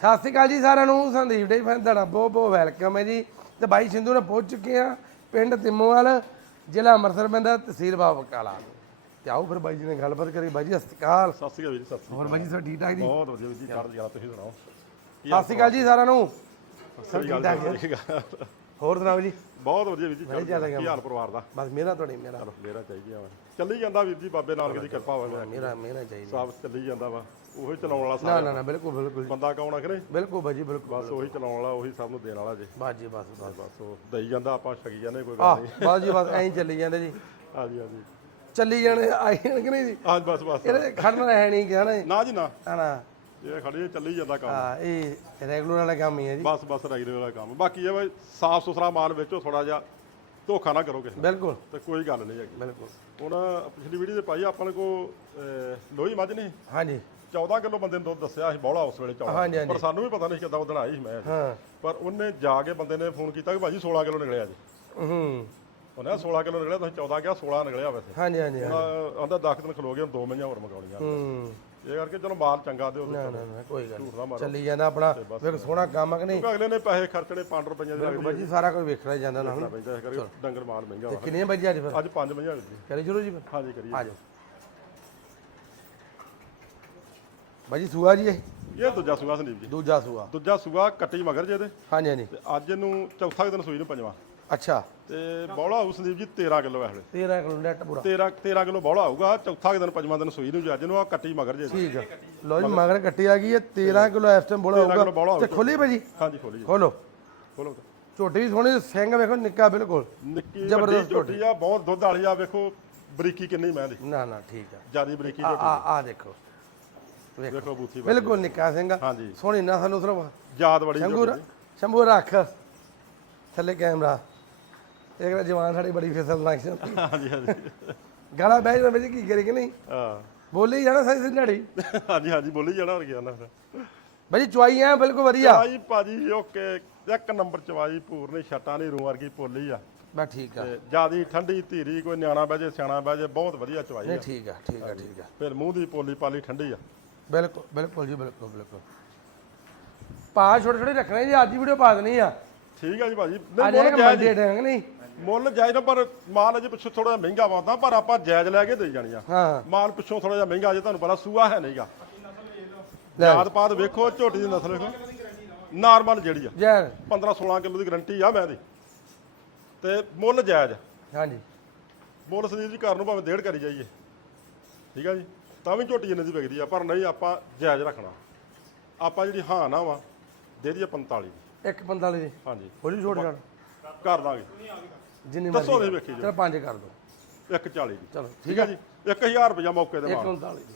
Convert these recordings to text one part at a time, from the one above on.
ਸਤਿ ਸ਼੍ਰੀ ਅਕਾਲ ਜੀ ਸਾਰਿਆਂ ਨੂੰ ਸੰਦੀਪ ਡੇ ਫੈਨ ਤੁਹਾਡਾ ਬਹੁਤ ਬਹੁਤ ਵੈਲਕਮ ਹੈ ਜੀ। ਤੇ ਬਾਈ ਸਿੰਧੂ ਨੇ ਪਹੁੰਚ ਚੁੱਕੇ ਆ ਪਿੰਡ ਤਿੰਮੋਵਾਲ ਜ਼ਿਲ੍ਹਾ ਅੰਮ੍ਰਿਤਸਰ ਪੈਂਦਾ ਤਹਿਸੀਲ ਬਾਬਕਾਲਾ ਤੇ ਆਓ ਫਿਰ ਬਾਈ ਜੀ ਨੇ ਗੱਲਬਾਤ ਕਰੀ ਬਾਈ ਜੀ ਸਤਿ ਸ਼੍ਰੀ ਅਕਾਲ। ਸਤਿ ਸ਼੍ਰੀ ਅਕਾਲ ਜੀ, ਸਤਿ ਸ਼੍ਰੀ ਹੋਰ ਬਾਈ ਜੀ ਸਭ ਠੀਕ ਠਾਕ ਜੀ? ਅਕਾਲ ਬਹੁਤ ਵਧੀਆ ਜੀ ਕਰ ਲਿਆ ਤੁਸੀਂ ਸੁਣਾਓ। ਸਤਿ ਸ਼੍ਰੀ ਅਕਾਲ ਜੀ ਸਾਰਿਆਂ ਨੂੰ। ਠੀਕ-ਠਾਕ ਠੀਕ ਆ। ਹੋਰ ਸੁਣਾਓ ਜੀ? ਬਹੁਤ ਵਧੀਆ ਵੀਰ ਜੀ ਬੜੇ ਜ਼ਿਆਦਾ ਕੀ ਹਾਲ ਪਰਿਵਾਰ ਦਾ? ਬਸ ਮੇਰਾ ਤੁਹਾਡੇ ਮੇਰਾ। ਚਲੋ ਮੇਰਾ ਚਾਹੀਦੀ ਆ ਚੱਲੀ ਜਾਂਦਾ ਵੀਰ ਜੀ ਬਾਬੇ ਨਾਨਕ ਦੀ ਕਿਰਪਾ ਹੋਵੇ ਮੇਰਾ ਮੇਰਾ ਚਾਹੀਦਾ। ਸਾਬ ਚੱਲੀ ਜਾਂਦਾ ਵਾ। ਉਹੀ ਚਲਾਉਣ ਵਾਲਾ ਨਾ ਸਾਰਾ। ਨਾ ਨਾ ਬਿਲਕੁਲ ਬਿਲਕੁਲ ਜੀ। ਬੰਦਾ ਕੌਣ ਆ ਕਿ ਨਹੀਂ? ਬਿਲਕੁਲ ਬਾਈ ਜੀ ਬਿਲਕੁਲ ਬਸ ਉਹੀ ਚਲਾਉਣ ਵਾਲਾ ਉਹੀ ਸਭ ਨੂੰ ਦੇਣ ਵਾਲਾ ਜੇ। ਬਸ ਜੀ ਬਸ ਬਸ। ਬਸ ਉਹ ਦੇਈ ਜਾਂਦਾ ਆਪਾਂ ਛਕੀ ਜਾਂਦੇ ਕੋਈ ਆਹ ਗੱਲ ਨਹੀਂ। ਬਸ ਜੀ ਬਸ ਐਂ ਹੀ ਚੱਲੀ ਜਾਂਦੇ ਜੀ। ਹਾਂਜੀ ਹਾਂਜੀ। ਚੱਲੀ ਜਾਣੇ ਆਏ ਕਿ ਨਹੀਂ ਜੀ? ਅੱਜ ਬਸ ਬਸ। ਇਹਦੇ ਖੜਨਾ ਹੈ ਨਹੀਂ ਗਿਆ ਨਾ ਜੀ। ਨਾ ਜੀ ਨਾ। ਇਹ ਖੜੀ ਚੱਲੀ ਜਾਂਦਾ ਕੰਮ। ਹਾਂ ਇਹ ਰੈਗੂਲਰ ਵਾਲਾ ਕੰਮ ਹੀ ਹੈ ਜੀ। ਬਸ ਬਸ ਰੈਗੂਲਰ ਵਾਲਾ ਕੰਮ। ਬਾਕੀ ਇਹ ਬਈ ਸਾਫ਼ ਸੁਥਰਾ ਮਾਲ ਵੇਚੋ ਥੋੜਾ ਜਿਹਾ ਧੋਖਾ ਨਾ ਕਰੋ ਕਿਸੇ ਨਾਲ। ਬਿਲਕੁਲ। ਤੇ ਕੋਈ ਗੱਲ ਨਹੀਂ ਹੈਗੀ। ਬਿਲਕੁਲ। ਹੁਣ ਪਿਛਲੀ ਵੀਡੀਓ ਤੇ ਪਾਈ ਆਪਾਂ ਨੇ ਕੋ ਲੋਹੀ ਮੱਝ ਨਹੀਂ? ਹਾਂਜੀ। 14 ਕਿਲੋ ਬੰਦੇ ਨੂੰ ਦੁੱਧ ਦੱਸਿਆ ਸੀ ਬੌਲਾ ਉਸ ਵੇਲੇ ਚੌੜਾ ਹਾਂਜੀ, ਹਾਂਜੀ। ਪਰ ਸਾਨੂੰ ਵੀ ਪਤਾ ਨਹੀਂ ਕਿੱਦਾਂ ਉਦਣ ਆਈ ਸੀ ਮੈਂ। ਪਰ ਉਹਨੇ ਜਾ ਕੇ ਬੰਦੇ ਨੇ ਫੋਨ ਕੀਤਾ ਕਿ ਭਾਜੀ 16 ਕਿਲੋ ਨਿਕਲਿਆ ਜੀ। ਹੂੰ। ਉਹਨੇ 16 ਕਿਲੋ ਨਿਕਲਿਆ ਤੁਸੀਂ 14 ਕਿਹਾ 16 ਨਿਕਲਿਆ ਵੈਸੇ। ਹਾਂਜੀ ਹਾਂਜੀ ਹਾਂਜੀ। ਆਂਦਾ 10 ਦਿਨ ਖਲੋ ਗਏ ਮਹੀਆਂ ਹੋਰ ਮਗਾਉਣੀਆਂ। ਹੂੰ। ਇਹ ਕਰਕੇ ਚਲੋ ਮਾਲ ਚੰਗਾ ਦਿਓ ਨਾ ਨਾ ਨਾ ਕੋਈ ਗੱਲ ਝੂਠ ਨਾ ਨਹੀਂ। ਮਾਰੋ। ਚੱਲੀ ਜਾਂਦਾ ਆਪਣਾ। ਵੇਖ ਸੋਹਣਾ ਕੰਮ ਆ ਕਿ ਨਹੀਂ? ਕਿਉਂਕਿ ਅਗਲੇ ਨੇ ਪੈਸੇ ਖਰਚਣੇ 5 ਰੁਪਈਆਂ ਦੇ ਲੱਗਦੇ ਬਾਜੀ ਸਾਰਾ ਕੁਝ ਵੇਖਣਾ ਹੀ ਜਾਂਦਾ ਨਾ ਹੁਣ। ਪੈਂਦਾ ਇਸ ਕਰਕੇ ਡੰਗਰ ਮਾਲ ਮਹਿੰਗਾ ਵਾ। ਕਿੰਨੀਆਂ ਬਾਜੀ ਅੱਜ ਫਿਰ? ਅੱਜ 5 ਮਹੀਆਂ ਜੀ। ਕਰੀ ਚਲੋ ਜੀ ਫਿਰ? ਹਾਂਜੀ ਕਰੀਏ। ਆ ਜਾਓ। ਬਾਜੀ ਸੂਆ ਜੀ ਇਹ? ਇਹ ਦੂਜਾ ਸੂਆ ਸੰਦੀਪ ਜੀ। ਦੂਜਾ ਸੂਆ। ਦੂਜਾ ਸੂਆ ਕੱਟੀ ਮਗਰ ਜੇ ਇਹਦੇ। ਹਾਂਜੀ ਹਾਂਜੀ। ਤੇ ਅੱਜ ਇਹਨੂੰ ਚੌਥਾ ਕੁ ਦਿਨ ਸੂਈ ਨੂੰ ਪੰਜਵਾਂ। ਅੱਛਾ। ਤੇ ਬੌਲਾ ਹੋਊ ਸੰਦੀਪ ਜੀ 13 ਕਿਲੋ ਐ ਹਲੇ। 13 ਕਿਲੋ ਨੈਟ ਪੂਰਾ। 13 13 ਕਿਲੋ ਬੌਲਾ ਹੋਊਗਾ ਚੌਥਾ ਦਿਨ ਪੰਜਵਾਂ ਦਿਨ ਸੂਈ ਨੂੰ ਜੀ ਅੱਜ ਨੂੰ ਆ ਕੱਟੀ ਮਗਰ ਜੇ। ਠੀਕ ਆ। ਲੋ ਜੀ ਮਗਰ ਕੱਟੀ ਆ ਗਈ ਹੈ 13 ਕਿਲੋ ਇਸ ਟਾਈਮ ਬੋਲਾ ਹੋਊਗਾ। ਤੇ ਖੋਲੀ ਭਾਜੀ? ਹਾਂਜੀ ਖੋਲੀ ਜੀ। ਖੋਲੋ। ਖੋਲੋ। ਝੋਟੀ ਸੋਹਣੀ ਸਿੰਘ ਵੇਖੋ ਨਿੱਕਾ ਬਿਲਕੁਲ। ਨਿੱਕੀ ਜ਼ਬਰਦਸਤ ਝੋਟੀ ਆ ਬਹੁਤ ਦੁੱਧ ਵਾਲੀ ਆ ਵੇਖੋ ਬਰੀਕੀ ਕਿੰਨੀ ਮੈਂ ਦੀ। ਨਾ ਨਾ ਠੀਕ ਆ। ਜਿਆਦੀ ਬਰੀਕੀ ਆ ਝੋਟੀ ਆ ਆ। ਦੇਖੋ। ਵੇਖੋ। ਬੂਥੀ ਬਿਲਕੁਲ ਨਿੱਕਾ ਸਿੰਘ ਹਾਂਜੀ। ਸੋਹਣੀ ਨਾ ਸਾਨੂੰ ਉਸਰੋ ਯਾਦ ਬੜੀ ਸ਼ੰਭੂ ਸ਼ੰਭੂ ਰੱਖ। ਥੱਲੇ ਕੈਮਰਾ। ਇਹ ਕਿਹੜਾ ਜਵਾਨ ਸਾਡੀ ਬੜੀ ਫਿਸਲ ਲੱਗ ਜਾਂਦੀ। ਹਾਂਜੀ ਹਾਂਜੀ। ਗਾਲਾਂ ਬਹਿ ਜਾਂਦਾ ਵਿੱਚ ਕੀ ਕਰੀ ਕਿ ਨਹੀਂ? ਹਾਂ। ਬੋਲੀ ਜਾਣਾ ਸਾਰੀ ਸਿੱਧੜੀ। ਹਾਂਜੀ ਹਾਂਜੀ ਬੋਲੀ ਜਾਣਾ ਹੋਰ ਗਿਆ ਨਾ ਬਾਜੀ ਚੁਆਈ ਐ ਬਿਲਕੁਲ ਵਧੀਆ। ਚਵਾਈ ਭਾਜੀ ਓਕੇ ਇੱਕ ਨੰਬਰ ਚਵਾਈ ਪੂਰਨੀ ਛਟਾਂ ਨਹੀਂ ਰੂ ਵਰਗੀ ਪੋਲੀ ਆ। ਬਸ ਠੀਕ ਆ। ਤੇ ਜਿਆਦੀ ਠੰਡੀ ਧੀਰੀ ਕੋਈ ਨਿਆਣਾ ਬਹਿ ਜੇ ਸਿਆਣਾ ਬਹਿ ਜੇ ਬਹੁਤ ਵਧੀਆ ਚਵਾਈ ਨਹੀਂ ਆ ਠੀਕ ਆ ਠੀਕ ਆ ਠੀਕ ਆ। ਫਿਰ ਮੂੰਹ ਦੀ ਪੋਲੀ ਪਾਲੀ ਠੰਡੀ ਆ। ਬਿਲਕੁਲ ਬਿਲਕੁਲ ਜੀ ਬਿਲਕੁਲ ਬਿਲਕੁਲ। ਪਾ ਛੋਟੇ ਛੋਟੇ ਰੱਖਣੇ ਜੀ ਅੱਜ ਹੀ ਵੀਡੀਓ ਪਾ ਦੇਣੀ ਆ। ਠੀਕ ਆ ਜੀ ਭਾਜੀ। ਅੱਜ ਨਹੀਂ ਜਾਇਜ਼ ਮੰਡੀ ਡੰਗ ਨਹੀਂ ਮੁੱਲ ਜਾਇਜ਼ ਨਾ ਪਰ ਮਾਲ ਅਜੇ ਪਿੱਛੋਂ ਥੋੜਾ ਮਹਿੰਗਾ ਵਾਉਂਦਾ ਪਰ ਆਪਾਂ ਜਾਇਜ਼ ਲੈ ਕੇ ਦੇਈ ਜਾਣੀ ਆ। ਹਾਂ। ਮਾਲ ਪਿੱਛੋਂ ਥੋੜਾ ਜਿਹਾ ਮਹਿੰਗਾ ਜੇ ਤੁਹਾਨੂੰ ਪਤਾ ਸੂਆ ਹੈ ਨਹੀਂਗਾ। ਲੈ। ਯਾਦ ਪਾਤ ਵੇਖੋ ਝੋਟੀ ਦੀ ਨਸਲ ਵੇਖੋ। ਨਾਰਮਲ ਜਿਹੜੀ ਆ। ਜੈ 15 16 ਕਿਲੋ ਦੀ ਗਰੰਟੀ ਆ ਮੈਂ ਦੀ ਤੇ ਮੁੱਲ ਜਾਇਜ਼। ਹਾਂਜੀ। ਮੁੱਲ ਸੰਦੀਪ ਜੀ ਘਰ ਨੂੰ ਭਾਵੇਂ ਡੇਢ ਕਰੀ ਜਾਈਏ। ਠੀਕ ਆ ਜੀ? ਤਾਂ ਵੀ ਝੋਟੀ ਜਿੰਨੇ ਦੀ ਵਿਕਦੀ ਆ ਪਰ ਨਹੀਂ ਆਪਾਂ ਜਾਇਜ਼ ਰੱਖਣਾ। ਆਪਾਂ ਜਿਹੜੀ ਹਾਂ ਨਾ ਵਾ ਦੇ ਦਈਏ 45 ਦੀ। 145 ਦੀ। ਹਾਂਜੀ। ਹੋਲੀ ਛੋਟ ਜਾਣ। ਕਰ ਦਾਂਗੇ। ਜਿੰਨੀ ਦੱਸੋ ਮਰਜ਼ੀ ਦੇ ਵੇਖੀ ਜੀ ਚਲ ਪੰਜ ਕਰ ਦੋ 140 ਦੀ। ਚਲੋ ਠੀਕ ਆ। ਜੀ? 1000 ਰੁਪਇਆ ਮੌਕੇ ਤੇ ਮਾਨ 139 ਦੀ।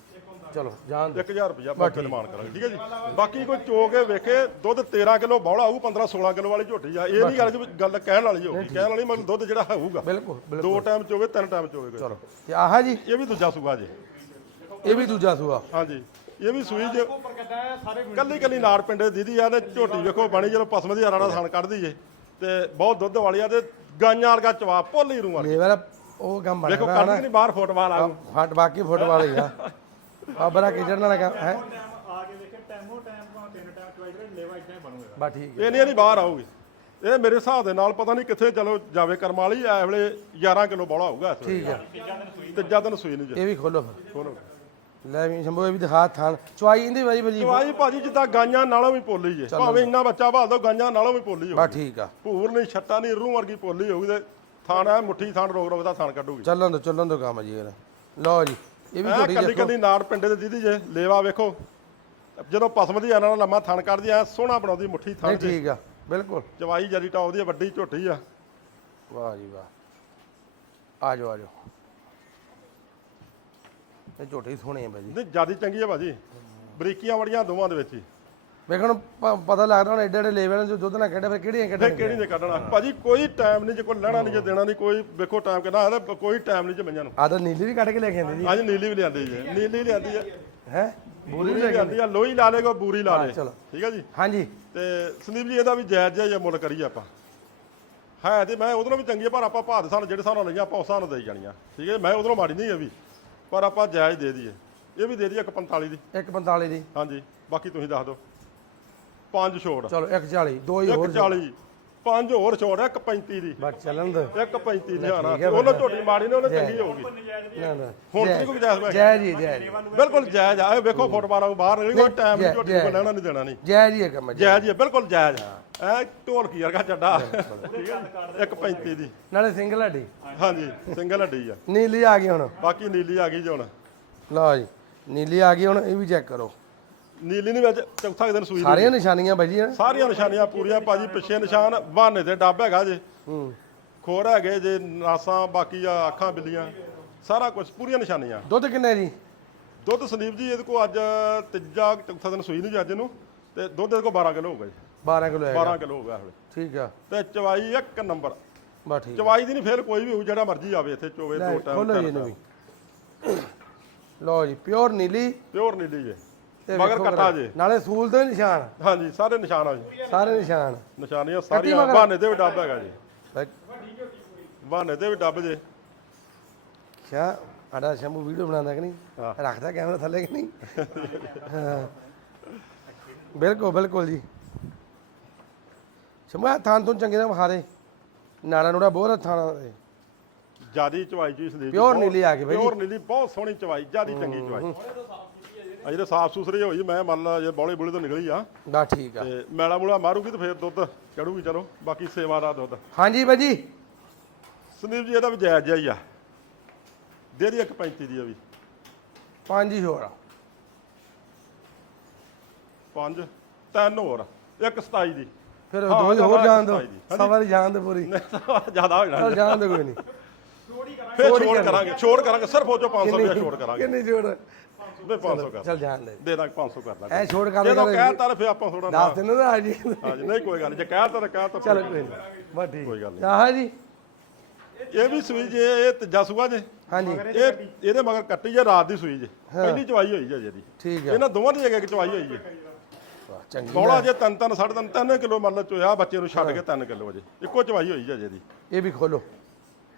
ਚਲੋ ਜਾਣ ਦੋ 1000 ਰੁਪਇਆ ਮੌਕੇ ਤੇ ਮਾਨ ਕਰਾਂਗੇ। ਠੀਕ ਹੈ ਜੀ? ਬਾਕੀ ਕੋਈ ਚੋ ਕੇ ਵੇਖੇ ਦੁੱਧ 13 ਕਿਲੋ ਬੌਲਾ ਹੋਊ 15 16 ਕਿਲੋ ਵਾਲੀ ਝੋਟੀ ਆ। ਇਹ ਨਹੀਂ ਗੱਲ ਕਿ ਗੱਲ ਕਹਿਣ ਵਾਲੀ ਹੋਊਗੀ। ਕਹਿਣ ਵਾਲੀ ਮਤਲਬ ਦੁੱਧ ਜਿਹੜਾ ਹੋਊਗਾ। ਬਿਲਕੁਲ ਬਿਲਕੁਲ। ਦੋ ਟਾਈਮ ਚੋਵੇ ਤਿੰਨ ਟਾਈਮ ਚੋਵੇ। ਚਲੋ ਤੇ ਆਹਾ ਜੀ। ਇਹ ਵੀ ਦੂਜਾ ਸੂਆ ਜੀ। ਇਹ ਵੀ ਦੂਜਾ ਸੂਆ। ਹਾਂਜੀ। ਇਹ ਵੀ ਸੂਈ ਜੇ ਕੱਲੀ ਕੱਲੀ ਨਾੜ ਪਿੰਡੇ ਦੀਦੀ ਆ ਤੇ ਝੋਟੀ ਵੇਖੋ ਬਣੀ ਜਦੋਂ ਪਸਮ ਦੀ ਆਰਾੜਾ ਥਣ ਕੱਢਦੀ ਜੇ। ਤੇ ਬਹੁਤ ਦੁੱਧ ਵਾਲੀ ਆ ਤੇ ਗਾਈਆਂ ਵਰਗਾ ਚਵਾ ਭੋਲੀ ਰੂ ਵਾਲੀ ਲੇਵਰ ਉਹ ਕੰਮ ਬਣ ਰਿਹਾ ਕੱਢਦੀ ਨਹੀਂ ਬਾਹਰ ਫੁੱਟਬਾਲ ਆ ਫਟ ਬਾਕੀ ਫੁੱਟਬਾਲ ਹੀ ਆ। ਬਾਬਰਾ ਕਿਜਣ ਨਾਲ ਹੈ ਆ ਕੇ ਦੇਖੇ ਟੈਮੋ ਟਾਈਮ ਭਾਵੇਂ ਤਿੰਨ ਟਾਈਮ ਚਵਾਈ ਲੇਵਾ ਇਦਾਂ ਬਣੂਗਾ ਬਾ ਠੀਕ ਹੈ। ਇਹ ਨਹੀਂ ਨਹੀਂ ਬਾਹਰ ਆਊਗੀ। ਇਹ ਮੇਰੇ ਹਿਸਾਬ ਦੇ ਨਾਲ ਪਤਾ ਨਹੀਂ ਕਿੱਥੇ ਚਲੋ ਜਾਵੇ ਕਰਮ ਵਾਲੀ ਐ ਵੇਲੇ 11 ਕਿਲੋ ਬੌਲਾ ਹੋਊਗਾ ਇਸ ਵੇਲੇ। ਠੀਕ ਹੈ। ਤੀਜਾ ਦਿਨ ਸੂਈ ਨਹੀਂ ਜੇ। ਇਹ ਵੀ ਖੋਲੋ ਫਿਰ। ਖੋਲੋ। ਲੈ ਵੀ ਸ਼ੰਭੂ ਇਹ ਵੀ ਦਿਖਾ ਥਾਨ ਚੁਆਈ ਇਹਦੀ ਵਾਰੀ ਬਜੀ ਚਵਾਈ ਭਾਜੀ ਜਿੱਦਾਂ ਗਾਈਆਂ ਨਾਲੋਂ ਵੀ ਪੋਲੀ ਜੇ। ਭਾਵੇਂ ਇੰਨਾ ਬੱਚਾ ਭਾਲ ਦੋ ਗਾਈਆਂ ਨਾਲੋਂ ਵੀ ਪੋਲੀ ਬਾ ਹੋਊਗੀ। ਠੀਕ ਆ। ਭੂਰ ਨਹੀਂ ਛੱਟਾ ਨਹੀਂ ਰੂਹ ਵਰਗੀ ਪੋਲੀ ਹੋਊਗੀ ਤੇ ਥਾਣ ਮੁੱਠੀ ਥਾਣ ਰੋਗ ਰੋਗ ਦਾ ਥਾਣ ਕੱਢੂਗੀ। ਚੱਲਣ ਦੋ ਚੱਲਣ ਦੋ ਕੰਮ ਜੀ ਇਹਦਾ। ਲਓ ਜੀ ਇਹ ਵੀ ਝੋਟੀ ਕੱਲੀ ਕੱਲੀ ਨਾੜ ਪਿੰਡੇ ਦੇ ਦੀਦੀ ਜੇ ਲੇਵਾ ਵੇਖੋ। ਜਦੋਂ ਪਸਮ ਦੀ ਇਹਨਾਂ ਨਾਲ ਲੰਮਾ ਥਣ ਕੱਢਦੀ ਐ ਸੋਹਣਾ ਬਣਾਉਂਦੀ ਮੁੱਠੀ ਥਾਣ ਨਹੀਂ ਠੀਕ ਆ ਬਿਲਕੁਲ। ਚਵਾਈ ਜਰੀ ਟੌਪ ਦੀ ਆ, ਵੱਡੀ ਝੋਟੀ ਆ। ਵਾਹ ਜੀ ਵਾਹ। ਆ ਜਾਓ ਆ ਜਾਓ। ਇਹ ਝੋਟੀ ਸੋਹਣੀ ਹੈ ਬਾਜੀ ਨਹੀਂ ਜਿਆਦੀ ਚੰਗੀ ਆ ਭਾਜੀ। ਬਰੀਕੀਆਂ ਵੜੀਆਂ ਦੋਵਾਂ ਦੇ ਵਿੱਚ ਹੀ। ਵੇਖਣ ਪ- ਪਤਾ ਲੱਗਦਾ ਹੁਣ ਏਡੇ ਏਡੇ ਲੈਵਲ ਜੋ ਦੁੱਧ ਨਾ ਕੱਢੇ ਫਿਰ ਕਿਹੜੀਆਂ ਫੇ ਕੱਢਣ ਕਿਹੜੀ ਨੇ ਕੱਢਣਾ ਭਾਜੀ ਕੋਈ ਟਾਈਮ ਨਹੀਂ ਜੇ ਕੋਈ ਲੈਣਾ ਨਹੀਂ ਜੇ ਦੇਣਾ ਨਹੀਂ ਕੋਈ ਵੇਖੋ ਟਾਈਮ ਕਿੰਨਾ ਹੈ ਤਾਂ ਕੋਈ ਟਾਈਮ ਨਹੀਂ ਜੇ ਮਈਆਂ ਨੂੰ। ਆ ਤਾਂ ਨੀਲੀ ਵੀ ਕੱਢ ਕੇ ਲੈ ਕੇ ਆਂਦੇ ਜੀ। ਅੱਜ ਨੀਲੀ ਵੀ ਲਿਆਂਦੀ ਜੇ। ਨੀਲੀ ਲਿਆਂਦੀ ਆ। ਹੈ? ਬੂਰੀ ਲਿਆਂਦੀ ਆ ਲੋਈ ਲਾ ਲੇ ਕੋ ਬੂਰੀ ਲਾ ਲੇ ਚਲੋ। ਠੀਕ ਆ ਜੀ? ਹਾਂਜੀ। ਤੇ ਸੰਦੀਪ ਜੀ ਇਹਦਾ ਵੀ ਜਾਇਜ਼ ਜਿਹਾ ਮੁੱਲ ਕਰੀਏ ਆਪਾਂ। ਹੈ ਤੇ ਮੈਂ ਉਧਰੋਂ ਵੀ ਚੰਗੀ ਆ ਪਰ ਆਪਾਂ ਭਾਅ ਦੇ ਸਾਨੂੰ ਜਿਹੜੇ ਸਾਨੂੰ ਲਈਆਂ ਆਪਾਂ ਉਸ ਸਾਨੂੰ ਦੇਈ ਜਾਣੀਆਂ। ਠੀਕ ਹੈ ਮੈਂ ਉਧਰੋਂ ਮਾੜੀ ਨਹੀਂ ਇਹ ਵੀ। ਪਰ ਆਪਾਂ ਜਾਇਜ਼ ਦੇ ਦਈਏ। ਇਹ ਵੀ ਦੇ ਦਈਏ 145 ਦੀ। 145 ਦੀ। ਹਾਂਜੀ ਬਾਕੀ ਤੁਸੀਂ ਦੱਸ ਦਿਓ। ਪੰਜ ਛੋੜ। ਚਲੋ 140 ਦੋ ਹੀ ਹੋਰ 140 ਪੰਜ ਹੋਰ ਛੋੜ 135 ਦੀ। ਬਸ ਚੱਲਣ ਦੋ। 135 ਦੀ ਹੈ ਉਹਨਾਂ ਝੋਟੀ ਮਾੜੀ ਨੇ ਉਹਨੇ ਚੰਗੀ ਹੋਊਗੀ। ਨਾ ਨਾ। ਹੁਣ ਤੇ ਕੋਈ ਜਾਇਜ਼ ਜੈ ਜੀ ਜੈ ਜੀ। ਬਿਲਕੁਲ ਜਾਇਜ਼ ਆ। ਵੇਖੋ ਫੁੱਟਬਾਲ ਨੂੰ ਬਾਹਰ ਨਿਕਲੀ ਕੋਈ ਟਾਈਮ ਨਹੀਂ ਝੋਟੀ ਲੈਣਾ ਨਹੀਂ ਦੇਣਾ ਨਹੀਂ। ਜੈ ਜੀ ਇਹ ਕੰਮ ਜੈ ਜਾਇਜ਼ ਹੀ ਬਿਲਕੁਲ ਜਾਇਜ਼ ਐ ਢੋਲਕੀ ਵਰਗਾ ਚੱਡਾ। ਠੀਕ ਹੈ 135 ਦੀ। ਨਾਲੇ ਸਿੰਗਲ ਹੱਡੀ। ਹਾਂਜੀ ਸਿੰਗਲ ਹੱਡੀ ਆ। ਨੀਲੀ ਆ ਗਈ ਹੁਣ। ਬਾਕੀ ਨੀਲੀ ਆ ਗਈ ਜੀ ਹੁਣ। ਲਓ ਜੀ ਨੀਲੀ ਆ ਗਈ ਹੁਣ ਇਹ ਵੀ ਚੈੱਕ ਕਰੋ। ਨੀਲੀ ਨੇ ਵਿੱਚ ਚੌਥਾ ਦਿਨ ਸੂਈ। ਸਾਰੀਆਂ ਨਿਸ਼ਾਨੀਆਂ ਬਾਈ ਜੀ ਸਾਰੀਆਂ ਨਿਸ਼ਾਨੀਆਂ ਪੂਰੀਆਂ ਭਾਜੀ ਪਿੱਛੇ ਨਿਸ਼ਾਨ ਬਹਾਨੇ ਤੇ ਡੱਬ ਹੈਗਾ ਜੇ। ਹੂੰ। ਖੋਰ ਹੈਗੇ ਜੇ ਨਾਸਾਂ ਬਾਕੀ ਆ ਅੱਖਾਂ ਬਿੱਲੀਆਂ ਸਾਰਾ ਕੁਝ ਪੂਰੀਆਂ ਨਿਸ਼ਾਨੀਆਂ। ਦੁੱਧ ਕਿੰਨੇ ਜੀ ਦੁੱਧ ਸੰਦੀਪ ਜੀ ਇਹਦੇ ਕੋ ਅੱਜ ਤੀਜਾ ਚੌਥਾ ਦਿਨ ਸੂਈ ਨਹੀਂ ਜੀ ਅੱਜ ਨੂੰ ਤੇ ਦੁੱਧ ਇਹਦੇ ਕੋ 12 ਕਿਲੋ ਹੋਊਗਾ ਜੀ। 12 ਕਿਲੋ ਹੈਗਾ। 12 ਕਿਲੋ ਹੋਊਗਾ ਹਲੇ। ਠੀਕ ਆ। ਤੇ ਚਵਾਈ ਇੱਕ ਨੰਬਰ। ਬਸ ਠੀਕ। ਚਵਾਈ ਦੀ ਨਹੀਂ ਫੇਰ ਕੋਈ ਵੀ ਹੋਊ ਜਿਹੜਾ ਮਰਜ਼ੀ ਆਵੇ ਇੱਥੇ ਚੋਵੇ ਦੋ ਟਾਈਮ ਖੋਲੋ ਜੀ ਇਹਨੂੰ ਵੀ। ਲਓ ਜੀ ਪਿਓਰ ਨੀਲੀ। ਪਿਓਰ ਨੀਲੀ ਜੇ। ਮਗਰ ਕੱਟਾ। ਜੇ। ਨਾਲੇ ਸੂਲ ਦੇ ਨਿਸ਼ਾਨ। ਹਾਂਜੀ ਸਾਰੇ ਨਿਸ਼ਾਨ ਆ ਜੀ। ਸਾਰੇ ਨਿਸ਼ਾਨ। ਨਿਸ਼ਾਨੀਆਂ ਸਾਰੀਆਂ? ਬਹਾਨੇ ਤੇ ਵੀ ਡੱਬ ਹੈਗਾ ਜੀ। ਬਹਾਨੇ ਤੇ ਵੀ ਡੱਬ ਜੇ। ਅੱਛਾ ਸਾਡਾ ਸ਼ੰਭੂ ਵੀਡੀਓ ਬਣਾਉਂਦਾ ਕਿ ਨਹੀਂ? ਹਾਂ। ਰੱਖਦਾ ਕੈਮਰਾ ਥੱਲੇ ਕਿ ਨਹੀਂ? ਹਾਂ। ਬਿਲਕੁਲ ਬਿਲਕੁਲ ਜੀ। ਆਹ ਥਾਂ ਤੋਂ ਚੰਗੇ ਨਾਲ ਦੇ। ਨਾੜਾ ਨੂੜਾ ਬਹੁਤ ਥਾਣਾ ਦੇ ਜਿਆਦੀ ਚਵਾਈ ਜੀ ਸੰਦੀਪ Pure ਬਹੁਤ- ਨੀਲੀ ਆ ਗਈ ਬਾਈ। ਜੀ। Pure ਨੀਲੀ ਬਹੁਤ ਸੋਹਣੀ ਚਵਾਈ ਜਿਆਦੀ ਚੰਗੀ ਚਵਾਈ। ਆ ਜਿਹੜੇ ਸਾਫ਼ ਸੁਥਰੇ ਹੋਈ ਮੈਂ ਮੰਨ ਲਾ ਜੇ ਬੌਲੇ ਬੁਲੇ ਤੋਂ ਨਿਕਲੀ ਆ। ਬਸ ਠੀਕ ਆ। ਤੇ ਮੈਲਾ ਮੂਲਾ ਮਾਰੂਗੀ ਤੇ ਫੇਰ ਦੁੱਧ ਚੜੂਗੀ ਚਲੋ ਬਾਕੀ ਸੇਵਾ ਦਾ ਦੁੱਧ। ਹਾਂਜੀ ਬਾਈ ਜੀ ਸੰਦੀਪ ਜੀ ਇਹਦਾ ਵੀ ਜਾਇਜ਼ ਜਿਹਾ ਹੀ ਆ। ਦੇ ਦੀ 135 ਦੀ ਆ ਵੀ। ਪੰਜ ਹੀ ਹੋਰ ਆ। ਪੰਜ ਤਿੰਨ ਹੋਰ ਇੱਕ 27 ਦੀ। ਫਿਰ ਹਾਂ, ਦੋ ਹੀ ਹੋਰ ਜਾਣ ਦੋ। ਹਾਂਜੀ। ਸਵਾਰੀ ਜਾਣ ਦੇ ਪੂਰੀ। ਜ਼ਿਆਦਾ ਹੋ ਜਾਣਾ। ਚਲ ਜਾਣ ਦੇ ਕੋਈ ਨਹੀਂ। ਫੇਰ ਛੋੜ ਕਰਾਂਗੇ। ਛੋੜ ਕਰਾਂਗੇ ਸਿਰਫ ਉਹ ਚੋਂ 500 ਰੁਪਏ ਛੋੜ ਕਰਾਂਗੇ। ਕਿੰਨੀ ਜੋੜ ਦੇ 500 ਕਰ ਚਲ ਜਾਣ ਦੇ। ਦੇ ਦਾਂਗੇ 500 ਕਰ ਦਾਂਗੇ। ਐ ਛੋੜ ਕਰ ਜਦੋਂ ਦੇ ਕਹਿਤਾ ਤਾਂ ਫੇਰ ਆਪਾਂ ਥੋੜਾ ਨਾ ਦੱਸ ਦਿਨ ਨਾ ਜੀ। ਹਾਂਜੀ ਨਹੀਂ ਕੋਈ ਗੱਲ ਨਹੀਂ। ਜੇ ਕਹਿਤਾ ਤਾਂ ਕਹਿਤਾ ਚਲ ਕੋਈ ਨਹੀਂ। ਬਸ ਠੀਕ। ਕੋਈ ਗੱਲ ਨਹੀਂ। ਆਹ ਜੀ। ਇਹ ਵੀ ਸੂਈ ਜੇ ਇਹ ਤੀਜਾ ਸੂਆ ਜੇ। ਹਾਂਜੀ। ਇਹ ਇਹਦੇ ਮਗਰ ਕੱਟੀ ਜੇ ਰਾਤ ਦੀ ਸੂਈ ਜੇ। ਪਹਿਲੀ ਚਵਾਈ ਹੋਈ ਜੇ ਜਿਹਦੀ ਠੀਕ ਆ। ਇਹਨਾਂ ਦੋਵਾਂ ਦੀ ਜਗ੍ਹਾ ਕਿ ਚਵਾਈ ਹੋਈ ਜੇ ਚੰਗੀ ਬੌਲਾ ਜੇ ਤਿੰਨ ਤਿੰਨ ਸਾਢੇ ਤਿੰਨ ਤਿੰਨ ਕਿਲੋ ਮੰਨ ਲਓ ਚੋਇਆ ਬੱਚੇ ਨੂੰ ਛੱਡ ਕੇ ਤਿੰਨ ਕਿਲੋ ਜੇ ਇੱਕੋ ਚਵਾਈ ਹੋਈ ਜੇ ਜਿਹਦੀ ਇਹ ਵੀ ਖੋਲੋ।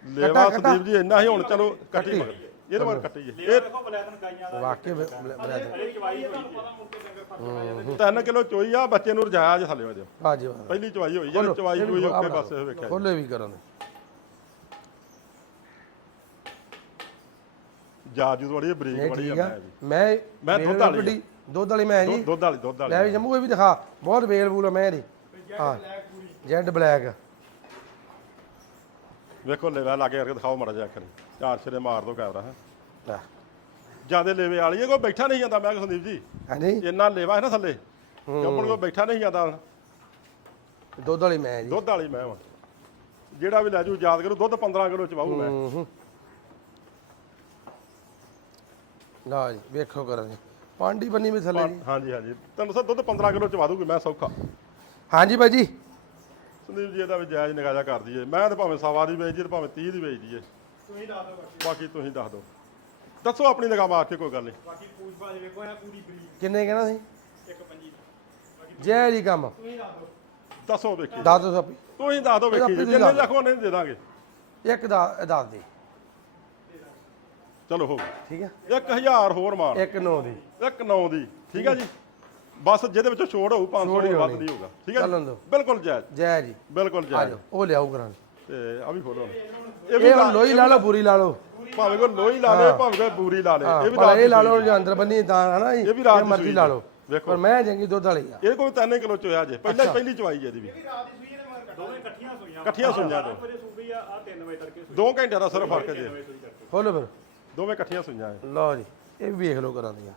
ਲੇਵਾ। ਸੰਦੀਪ ਜੀ ਇੰਨਾ ਹੀ ਹੁਣ ਚਲੋ ਕੱਟੀ ਮਗਰ। ਇਹਦੇ ਮਗਰ ਕੱਟੀ ਜੇ ਇਹ ਦੇਖੋ ਬਲੈਕਨ ਗਾਈਆਂ ਦਾ ਵਾਕਿਆ ਇਹ ਚਵਾਈ ਹੋਈ ਜੀ ਤਿੰਨ ਕਿਲੋ ਚੋਈ ਆ ਬੱਚੇ ਨੂੰ ਰਜਾਇਆ ਜੇ ਥੱਲੇ ਵਜੇ ਬਾਜੀ ਪਹਿਲੀ ਚਵਾਈ ਹੋਈ ਜੇ ਚਵਾਈ ਹੋਈ ਓਕੇ ਬਸ ਇਹ ਵੇਖਿਆ। ਜੀ। ਖੋਲੇ ਵੀ ਕਰਨ ਜਾਜੂ ਥੋੜੀ ਬਰੀਕ ਜੀ ਮੈਂ ਮੈਂ ਦੁੱਧ ਵਾਲੀ ਦੁੱਧ ਵਾਲੀ ਮੈਂ ਜੀ। ਦੁੱਧ ਵਾਲੀ ਦੁੱਧ ਲੈ ਵਾਲੀ ਵੀ ਜੰਮੂ ਇਹ ਵੀ ਦਿਖਾ। ਬਹੁਤ ਵੇਲ ਬੂਲ ਆ ਮੈਂ ਦੀ ਹਾਂ। Z black. ਵੇਖੋ ਲੈਵਾ ਲਾਗੇ ਕਰਕੇ ਦਿਖਾਓ ਮੜਾ ਜਾ ਕਰੀ ਚਾਰ ਛੇ ਮਾਰ ਦੋ ਕੈਮਰਾ ਹੈ। ਲੈ, ਜਿਆਦੇ ਲੇਵੇ ਵਾਲੀ ਕੋਈ ਬੈਠਾ ਨਹੀਂ ਜਾਂਦਾ। ਮੈਂ ਕਿਹਾ ਸੰਦੀਪ ਜੀ ਹਾਂਜੀ। ਇੰਨਾ ਲੇਵਾ ਹੈ ਨਾ ਥੱਲੇ ਜੰਮਣ ਕੋ ਬੈਠਾ ਨਹੀਂ ਜਾਂਦਾ ਦੁੱਧ ਵਾਲੀ ਮੈਂ ਜੀ। ਦੁੱਧ ਵਾਲੀ ਮੈਂ ਵਾਂ ਜਿਹੜਾ ਵੀ ਲੈ ਜੂ ਯਾਦ ਕਰੋ ਦੁੱਧ 15 ਕਿਲੋ ਚਵਾਉ ਮੈਂ। ਹੂੰ ਹੂੰ। ਲਓ ਜੀ ਵੇਖੋ ਕਰਨ ਜੀ। ਪਾਂਡੀ ਬੰਨੀ ਵੀ ਥੱਲੇ ਜੀ। ਹਾਂਜੀ ਹਾਂਜੀ। ਤੁਹਾਨੂੰ ਸਰ ਦੁੱਧ 15 ਕਿਲੋ ਚਵਾ ਦੂਗੀ ਮੈਂ ਸੌਖਾ। ਹਾਂਜੀ ਬਾਈ ਜੀ ਸੰਦੀਪ ਜੀ ਇਹਦਾ ਵੀ ਜਾਇਜ਼ ਨਿਗਾਹ ਕਰ ਦਈਏ। ਮੈਂ ਤਾਂ ਭਾਵੇਂ ਸਵਾ ਦੀ ਵੇਚਦੀ ਤੇ ਭਾਵੇਂ 30 ਦੀ ਵੇਚਦੀ ਏ ਤੁਸੀਂ ਦੱਸ ਦਿਓ ਬਾਕੀ। ਬਾਕੀ ਤੁਸੀਂ ਦੱਸ ਦਿਓ। ਦੱਸੋ ਆਪਣੀ ਨਿਗਾਹ ਮਾਰ ਕੇ ਕੋਈ ਗੱਲ ਨਹੀਂ। ਬਾਕੀ ਪੂਛ ਬਾਜ ਵੇਖੋ ਇਹ ਪੂਰੀ ਬਰੀਕ। ਕਿੰਨੇ ਕਹਿਣਾ ਸੀ? ਇੱਕ ਪੰਜੀ ਬਾਕੀ ਜੈ ਜੀ ਕੰਮ। ਤੁਸੀਂ ਦੱਸ ਦਿਓ। ਦੱਸੋ ਵੇਖੀ। ਦੱਸ ਦੋ ਸਪੀ ਤੁਸੀਂ ਦੱਸ ਦਿਓ ਵੇਖੀ। ਜਿੰਨੇ। ਲੱਖੋਂ ਨਹੀਂ ਦੇ ਦਾਂਗੇ। ਇੱਕ ਦਾ ਦੱਸ ਦੇ। ਚਲੋ ਹੋ ਠੀਕ ਹੈ 1000 ਹੋਰ ਮਾਰ। ਇੱਕ ਨੌ ਦੀ। ਇੱਕ 9 ਦੀ। ਠੀਕ ਹੈ ਜੀ? ਬਸ ਜਿਹਦੇ ਵਿੱਚੋਂ ਛੋੜ ਹੋਊ 500 ਛੋੜ ਹੀ ਵੱਧ। ਨਹੀਂ ਹੋਊਗਾ। ਠੀਕ ਹੈ ਚੱਲਣ ਜੀ? ਦਿਓ। ਬਿਲਕੁਲ ਜਾਇਜ਼। ਜੈ ਜੀ। ਬਿਲਕੁਲ ਆ ਜਾਇਜ਼। ਜਾਓ। ਉਹ ਲਿਆਓ ਕਰਾਂ ਤੇ ਆ ਵੀ ਖੋਲੋ ਇਹ ਇਹ ਵੀ ਲਾ- ਲੋਈ ਲਾ ਲਓ ਬੁਰੀ ਲਾ ਲਓ। ਭਾਵੇਂ ਕੋਈ ਲੋਈ ਲਾ ਲੇ ਭਾਵੇਂ ਕੋਈ ਬੂਰੀ ਲਾ ਲੇ। ਇਹ ਵੀ ਪਰ ਇਹ ਦੀ ਲਾ ਲਓ ਜਾਂ ਅੰਦਰ ਬੰਨੀ ਤਾਂ ਹਨਾ ਜੀ ਇਹ ਵੀ ਰਾਤ ਦੀ ਮਰਜ਼ੀ ਸੂਈ ਲਾ ਲਓ। ਵੇਖੋ। ਪਰ ਮੈਂ ਚੰਗੀ ਦੁੱਧ ਵਾਲੀ ਆ। ਇਹ ਕੋਈ 3 ਕਿਲੋ ਚੋਇਆ ਜੇ। ਪਹਿਲਾਂ ਪਹਿਲੀ ਚਵਾਈ ਜੇ ਇਹਦੀ ਵੀ। ਰਾਤ ਦੀ ਮਗਰ ਦੋਵੇਂ ਇਕੱਠੀਆਂ ਸੂਈਆਂ। ਇਕੱਠੀਆਂ ਸੂਈਆਂ ਦੋ। ਫਿਰ ਸੂਈ ਆ ਆ 3 ਵਜੇ ਤੜਕੇ ਸੂਈ। 2 ਘੰਟਿਆਂ ਦਾ ਸਿਰਫ ਫ਼ਰਕ ਜੇ। ਖੋਲੋ ਫਿਰ। ਦੋਵੇਂ ਇਕੱਠੀਆਂ ਸੂਈਆਂ ਹੈ ਲਓ ਜੀ ਇਹ ਵੀ ਵੇਖ ਲਓ ਕਰਾਂ ਦੀਆਂ।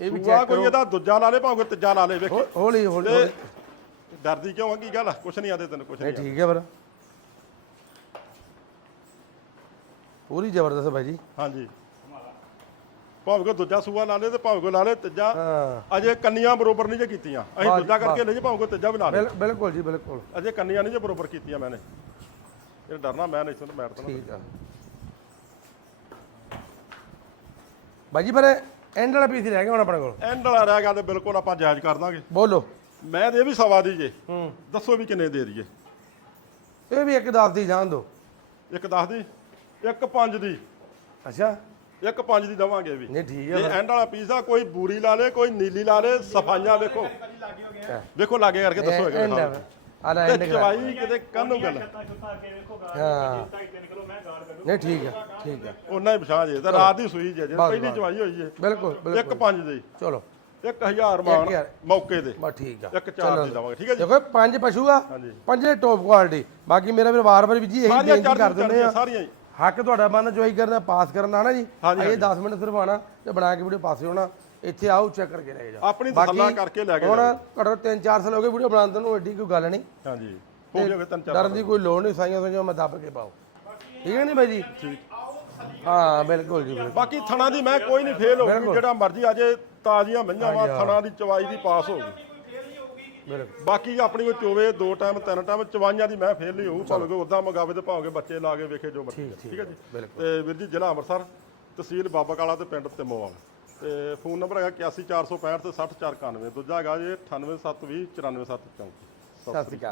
ਇਹ ਵੀ ਚੈੱਕ ਕੋਈ ਕਰੋ। ਇਹਦਾ ਦੂਜਾ ਲਾ ਲੇ ਭਾਵੇਂ ਤੀਜਾ ਲਾ ਲੇ ਵੇਖੀ। ਹੌ- ਹੌਲੀ ਹੌਲੀ ਤੇ ਹੌਲੀ। ਡਰਦੀ ਕਿਉਂ ਆ? ਕੀ ਗੱਲ ਆ? ਕੁਛ ਨਹੀਂ ਆਦੇ ਤੈਨੂੰ ਕੁਛ ਨਹੀਂ ਨਹੀਂ ਠੀਕ ਹੈ ਫਿਰ। ਪੂਰੀ ਜ਼ਬਰਦਸਤ ਭਾਈ ਜੀ। ਹਾਂਜੀ। ਭਾਵੇਂ ਦੂਜਾ ਸੂਆ ਲਾ ਲੇ ਤੇ ਭਾਵੇਂ ਲਾ ਲੇ ਤੀਜਾ ਹਾਂ। ਅਜੇ ਕੰਨੀਆਂ ਬਰੋਬਰ ਨਹੀਂ ਜੇ ਕੀਤੀਆਂ। ਅਸੀਂ ਦੂਜਾ ਕਰਕੇ ਲੈ ਜੇ ਭਾਵੇਂ ਤੀਜਾ ਵੀ ਲਾ ਲੇ। ਬਿਲ- ਬਿਲਕੁਲ ਜੀ ਬਿਲਕੁਲ। ਅਜੇ ਕੰਨੀਆਂ ਨਹੀਂ ਜੇ ਬਰੋਬਰ ਕੀਤੀਆਂ ਮੈਨੇ। ਇਹ ਡਰਨਾ ਮੈਂ ਨਹੀਂ ਸੁਣ ਮੈਟ ਤੋਂ ਠੀਕ ਆ। ਭਾਈ ਜੀ ਪਰ ਐਂਡ ਵਾਲਾ ਪੀਸ ਰਹਿ ਗਿਆ ਹੁਣ ਆਪਣੇ ਕੋਲ। ਐਂਡ ਵਾਲਾ ਰਹਿ ਗਿਆ ਤੇ ਬਿਲਕੁਲ ਆਪਾਂ ਜਾਇਜ਼ ਕਰ ਦਾਂਗੇ। ਬੋਲੋ। ਮੈਂ ਤੇ ਇਹ ਵੀ ਸਵਾ ਦੀ ਜੇ। ਹੂੰ। ਦੱਸੋ ਵੀ ਕਿੰਨੇ ਦੇ ਦਈਏ। ਇਹ ਵੀ ਇੱਕ ਦੱਸ ਦੀ ਜਾਣ ਦੋ। ਇੱਕ 10 ਦੀ ਇੱਕ 5 ਦੀ। ਅੱਛਾ। ਇੱਕ ਪੰਜ ਦੀ ਦਵਾਂਗੇ ਵੀ। ਨਹੀਂ ਠੀਕ ਹੈ ਜੇ ਐਂਡ ਵਾਲਾ ਪੀਸ ਆ ਕੋਈ ਬੂਰੀ ਲਾ ਲੇ ਕੋਈ ਨੀਲੀ ਲਾ ਲੇ ਸਫਾਈਆਂ ਵੇਖੋ ਵੇਖੋ ਲਾਗੇ ਕਰਕੇ ਦੱਸੋ ਇੱਕ ਮਿੰਟ ਆ ਲੈ ਤੇ ਐਂਡ ਕਰਾ ਚਵਾਈ ਕਿਤੇ ਕੰਨੂ ਗੱਲ। ਹਾਂ। 2.5 ਕਿਲੋ ਮੈਂ ਗਾੜ ਕੱਢੂ ਨਹੀਂ ਠੀਕ ਹੈ ਠੀਕ ਹੈ। ਉਹਨਾਂ ਹੀ ਪਛਾਣ ਜੇ ਤੇ ਰਾਤ ਦੀ ਸੂਈ ਜੇ ਜੇ। ਬਸ, ਪਹਿਲੀ ਬਸ। ਚਵਾਈ ਹੋਈ ਜੇ। ਬਿਲਕੁਲ ਇੱਕ ਬਿਲਕੁਲ। ਪੰਜ ਦੀ। ਚਲੋ। 1000 ਮਾਨ ਹਜ਼ਾਰ। ਮੌਕੇ ਦੇ। ਬਸ ਠੀਕ ਆ। ਇੱਕ ਚਾਰ ਦੀ ਦਵਾਂਗੇ। ਠੀਕ ਹੈ ਜੀ। ਦੇਖੋ ਇਹ ਪੰਜ ਪਸ਼ੂ ਆ। ਹਾਂਜੀ। ਪੰਜੇ ਟੌਪ ਕੁਆਲਿਟੀ ਬਾਕੀ ਮੇਰਾ ਵੀਰ ਵਾਰ-ਵਾਰ ਵੀ ਜੀ ਇਹੀ ਸਾਰੀਆਂ ਬੇਨਤੀ ਕਰ ਦਿੰਦੇ ਆ। ਸਾਰੀਆਂ ਹੀ। ਹੱਕ ਤੁਹਾਡਾ ਮਨ ਚੋਈ ਕਰਨਾ ਪਾਸ ਕਰਨਾ ਨਾ ਜੀ। ਹਾਂਜੀ, ਇਹ 10 ਮਿੰਟ ਸਿਰਫ ਆਣਾ ਤੇ ਬਣਾ ਕੇ ਵੀਡੀਓ ਪਾਸੇ ਹੋਣਾ। ਇੱਥੇ ਆਓ ਚੈੱਕ ਕਰਕੇ ਲੈ ਜਾਓ। ਆਪਣੀ ਬਾਕੀ ਤਸੱਲਾ ਕਰਕੇ ਲੈ ਕੇ ਹੁਣ ਘੱਟੋ 3-4 ਸਾਲ ਹੋ ਗਏ ਵੀਡੀਓ ਬਣਾਉਂਦੇ ਨੂੰ ਐਡੀ ਕੋਈ ਗੱਲ ਨਹੀਂ। ਹਾਂਜੀ ਹੋ ਗਿਆ ਤਿੰਨ ਚਾਰ ਡਰਨ ਦੀ ਕੋਈ ਲੋੜ ਨਹੀਂ ਸਾਈਆਂ ਸਾਈਆਂ ਮੈਂ ਦੱਬ ਕੇ ਪਾਓ। ਠੀਕ ਹੈ ਨਹੀਂ ਬਾਈ ਜੀ? ਹਾਂ ਬਿਲਕੁਲ ਜੀ ਬਿਲਕੁਲ। ਬਾਕੀ ਥਣਾ ਦੀ ਮੈਂ ਕੋਈ ਨਹੀਂ ਫੇਲ ਹੋਊਗੀ ਬਿਲਕੁਲ। ਜਿਹੜਾ ਮਰਜ਼ੀ ਅਜੇ ਤਾਜ਼ੀਆਂ ਮਈਆਂ ਵਾ। ਥਣਾ ਦੀ ਚਵਾਈ ਦੀ ਪਾਸ ਹੋਊਗੀ। ਬਿਲਕੁਲ। ਬਾਕੀ ਆਪਣੀ ਕੋਈ ਚੋਵੇ ਦੋ ਟਾਈਮ ਤਿੰਨ ਟਾਈਮ ਚਵਾਈਆਂ ਦੀ ਮੈਂ ਫੇਲ ਨਹੀਂ ਹੋਊ ਭਾਵੇਂ ਉਦਾਂ ਮੰਗਾਵੇ ਤੇ ਭਾਵੇਂ ਬੱਚੇ ਲਾ ਕੇ ਵੇਖੇ ਜੋ ਮਰਜ਼ੀ। ਠੀਕ, ਠੀਕ। ਠੀਕ ਹੈ ਜੀ? ਬਿਲਕੁਲ। ਤੇ ਵੀਰ ਜੀ ਜ਼ਿਲ੍ਹਾ ਅੰਮ੍ਰਿਤਸਰ ਤਹਿਸੀਲ ਬਾਬਾ ਕਾਲਾ ਤੇ ਪਿੰਡ ਤਿਮੋਵਾਲ। ਤੇ ਫੋਨ ਨੰਬਰ ਹੈਗਾ 814665 ਤੇ 60491 ਦੂਜਾ ਹੈਗਾ ਜੀ 98720 94734 ਸਤਿ ਸ਼੍ਰੀ ਅਕਾਲ।